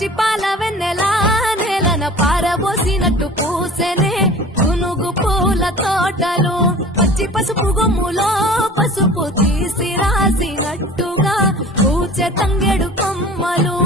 పచ్చి పాల వెన్నెలా నేలన పారబోసినట్టు పూసెనే గునుగు పూల తోటలు పచ్చి పసుపు గొమ్ములో పసుపు తీసి రాసినట్టుగా పూచె తంగెడు కొమ్మలు